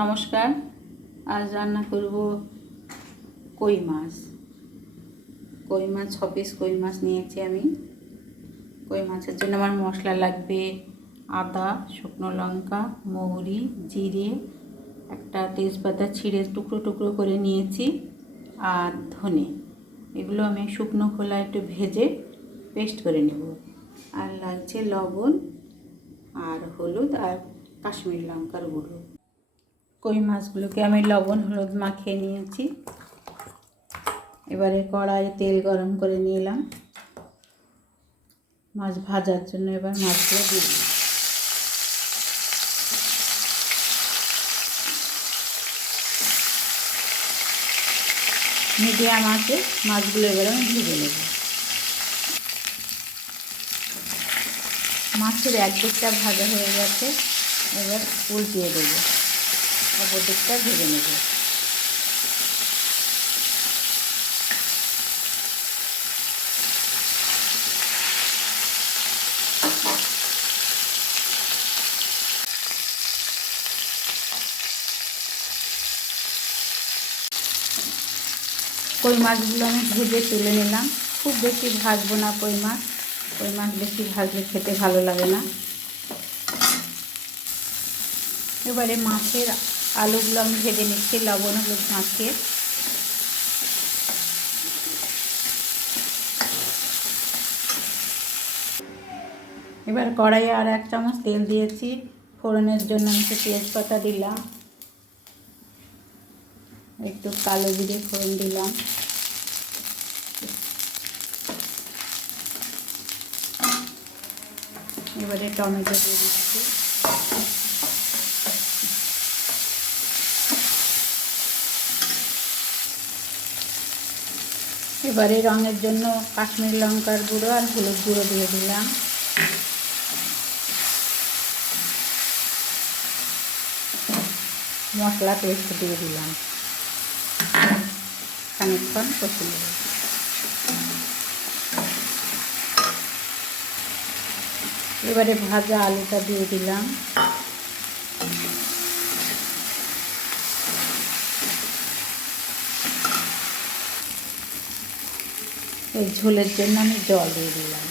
নমস্কার, আজ রান্না করব কই মাছ। কই মাছ, ছ পিস কই মাছ নিয়েছি আমি। কই মাছের জন্য আমার মশলা লাগবে আদা, শুকনো লঙ্কা, মৌরি, জিরে, একটা তেজপাতা ছিঁড়ে টুকরো টুকরো করে নিয়েছি, আর ধনে। এগুলো আমি শুকনো খোলা একটু ভেজে পেস্ট করে নেব। আর লাগছে লবণ, আর হলুদ, আর কাশ্মীর লঙ্কার গুঁড়ো। কই মাছগুলোকে আমি লবণ, হলুদ মাখিয়ে নিয়েছি। এবারে কড়াই তেল গরম করে নিলাম। মাছ ভাজার জন্য এবার মাছগুলো দিয়ে। মিডিয়াম আছে মাছগুলো এবার আমি ভেজে নেব। মাছের এক দিকটা ভাজা হয়ে গেছে, এবার উল্টিয়ে দেবো। অপর দিকটা ভেজে নেব। কই মাছগুলো আমি ভেজে তুলে নিলাম। খুব বেশি ভাজবো না কই মাছ। কই মাছ বেশি ভাজলে খেতে ভালো লাগে না। এবারে মাছের আলুগুলো আমি ভেজে নিচ্ছি, লবণ, হলুদ মাখিয়ে। এবার কড়াইয়ে আর এক চামচ তেল দিয়েছি। ফোড়নের জন্য আমি একটু তেজপাতা দিলাম। একটু কালো জিরে ফোড়ন দিলাম। এবারে টমেটো দিয়ে দিচ্ছি। এবারে রঙের জন্য কাশ্মীর লঙ্কার গুঁড়ো আর হলুদ গুঁড়ো দিয়ে দিলাম। মশলা পেস্ট দিয়ে দিলাম। খানিকক্ষণ কষে নেব এবারে ভাজা আলুটা দিয়ে দিলাম। এই ঝোলের জন্য আমি জল দিয়ে দিলাম।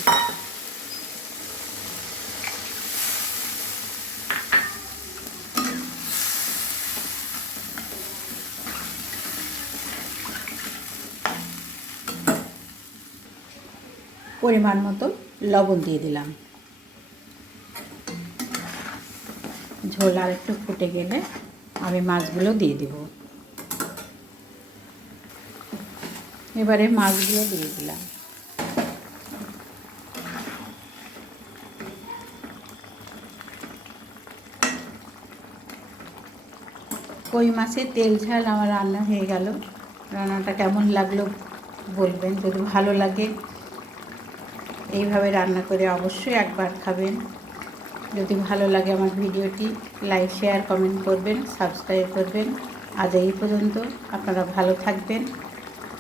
পরিমাণ মতো লবণ দিয়ে দিলাম। ঝোল আর একটু ফুটে গেলে আমি মাছগুলো দিয়ে দেব। এবারে মাছগুলো দিয়ে দিলাম। কই মাছের তেল ঝাল আমার রান্না হয়ে গেল। রান্নাটা কেমন লাগল বলবেন, যদি ভালো লাগে এইভাবে রান্না করে অবশ্যই একবার খাবেন। যদি ভালো লাগে আমার ভিডিওটি, লাইক, শেয়ার, কমেন্ট করবেন, সাবস্ক্রাইব করবেন। আজ এই পর্যন্ত আপনারা ভালো থাকবেন।